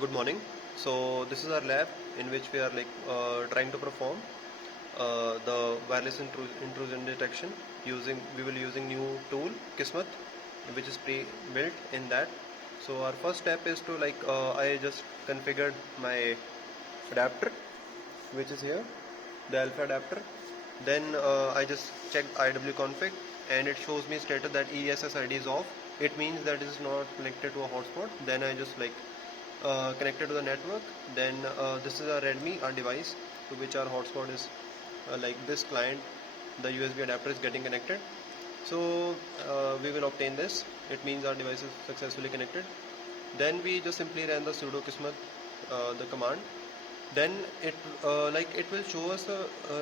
Good morning. So this is our lab in which we are trying to perform the wireless intrusion detection using new tool Kismet, which is pre-built in that. So our first step is to I just configured my adapter, which is here, the alpha adapter. Then I just checked IW config and it shows me stated that ESSID is off. It means that it is not connected to a hotspot. Then I just connected to the network. Then this is a Redmi, our device to which our hotspot is this client. The USB adapter is getting connected. So we will obtain this. It means our device is successfully connected. Then we just simply ran the sudo kismet, the command. Then it will show us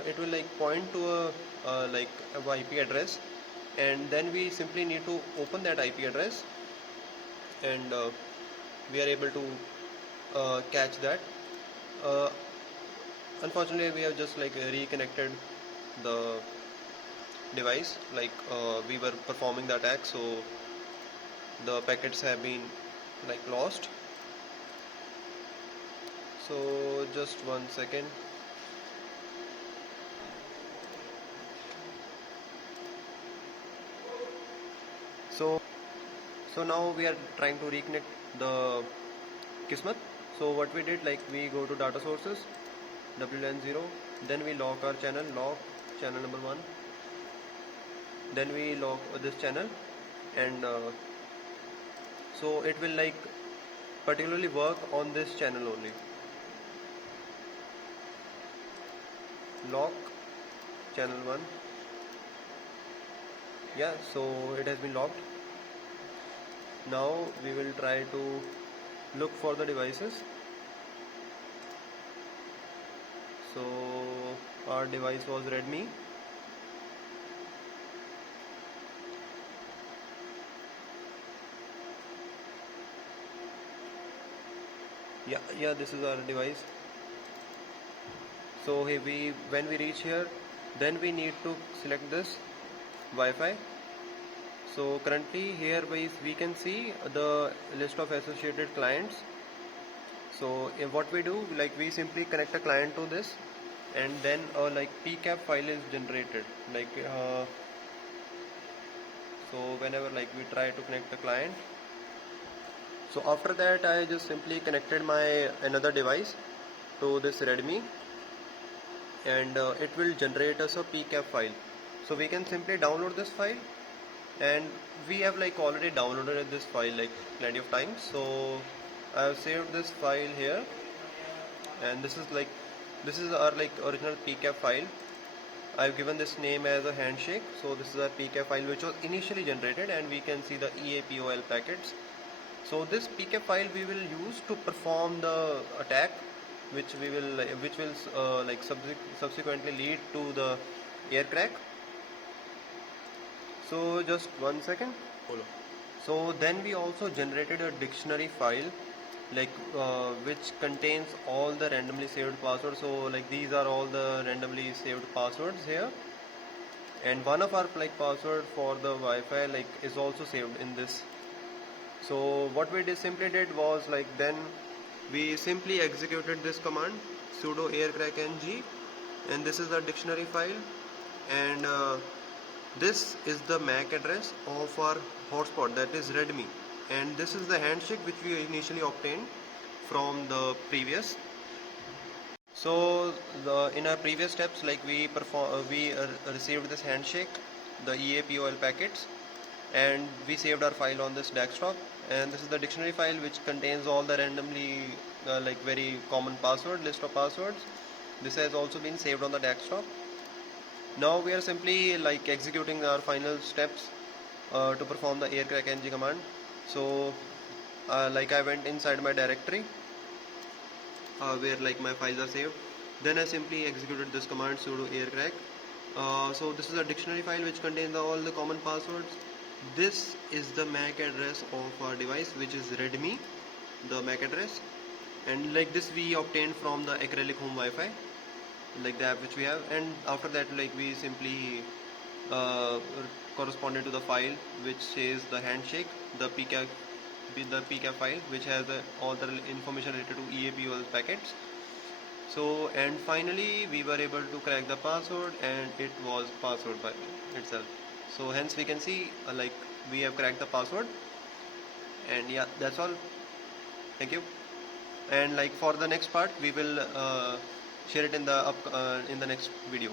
it will point to a IP address, and then we simply need to open that IP address, and we are able to catch that. uh, Unfortunately, we have just reconnected the device, we were performing the attack, so the packets have been lost. So just 1 second. So now we are trying to reconnect the Kismet. So what we did, we go to data sources, WLAN 0, then we lock our channel, lock channel number 1, then we lock this channel, and so it will particularly work on this channel only. Lock channel 1. Yeah, so it has been locked. Now we will try to look for the devices. So our device was Redmi. Yeah, this is our device. So when we reach here, then we need to select this Wi-Fi. So currently here we can see the list of associated clients. So what we do, we simply connect a client to this, and then PCAP file is generated. So whenever we try to connect the client, so after that I just simply connected my another device to this Redmi, and it will generate us a PCAP file. So we can simply download this file, and we have already downloaded this file plenty of times. So I have saved this file here, and this is our original PCAP file. I've given this name as a handshake. So this is our PCAP file which was initially generated, and we can see the EAPOL packets. So this PCAP file we will use to perform the attack, which will subsequently lead to the air crack. So just 1 second. So then we also generated a dictionary file which contains all the randomly saved passwords. So these are all the randomly saved passwords here, and one of our password for the Wi-Fi is also saved in this. So what we simply did was then we simply executed this command sudo aircrackng, and this is the dictionary file, and this is the MAC address of our hotspot, that is Redmi, and this is the handshake which we initially obtained from the previous. So in our previous steps, we received this handshake, the EAPOL packets, and we saved our file on this desktop. And this is the dictionary file which contains all the randomly very common list of passwords. This has also been saved on the desktop. Now we are simply executing our final steps to perform the aircrackng command. So I went inside my directory where my files are saved. Then I simply executed this command sudo aircrack. So this is a dictionary file which contains all the common passwords. This is the MAC address of our device, which is Redmi, the MAC address, and this we obtained from the Acrylic Home Wi-Fi, the app which we have. And after that we simply corresponded to the file which says the handshake, the PCAP the PCAP file which has all the information related to EAPOL packets. So, and finally we were able to crack the password, and it was password by itself. So hence we can see like we have cracked the password. And yeah, that's all. Thank you. And like for the next part we will share it in the next video.